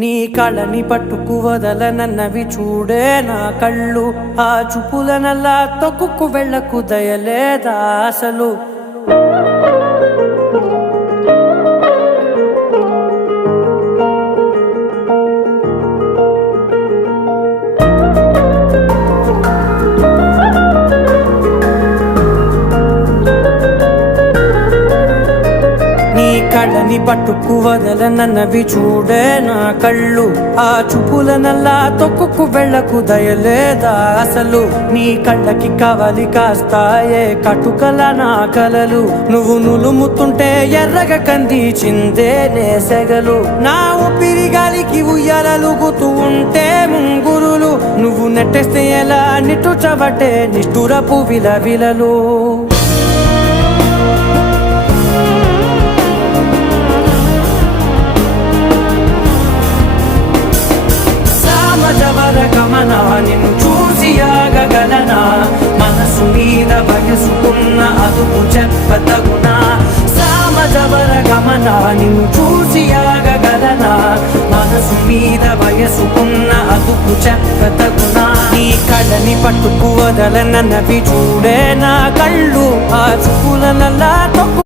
నీ కళని పట్టుకు వదలనన్నవి చూడే నా కళ్ళు. ఆ చూపులనల్లా తొక్కుకు వెళ్ళకు దయలేదా అసలు. కళ్ళని పట్టుకు వదలనన్నవి చూడే నా కళ్ళు. ఆ చూపులనల్లా తొక్కుకు వెళ్ళకు దయలేదా అసలు. నీ కళ్ళకి కవలి కాస్తాయే కటుకల నా కలలు. నువ్వు నులుముతుంటే ఎర్రగ కందిచిందే నేసెగలు. నా ఊపిరి గాలికి ఉయ్యాలలుగుతూ ఉంటే ముంగురులు. నువ్వు నెట్టేస్తే ఎలా నిట్టుచబట్టే నిష్ఠురపు విలవిలలు. నిన్ను చూసి ఆగగలనా, మనసు మీద వయసుకున్న అదుపు చెప్పతగునా. సామజవర గమన నిన్ను చూసి ఆగగలనా, మనసు మీద వయసుకున్న అదుపు చెప్పతగునా. నీ కళ్ళని పట్టుకు వదలనన్నవి చూడే నా కళ్ళు. ఆ చూపులనల్లా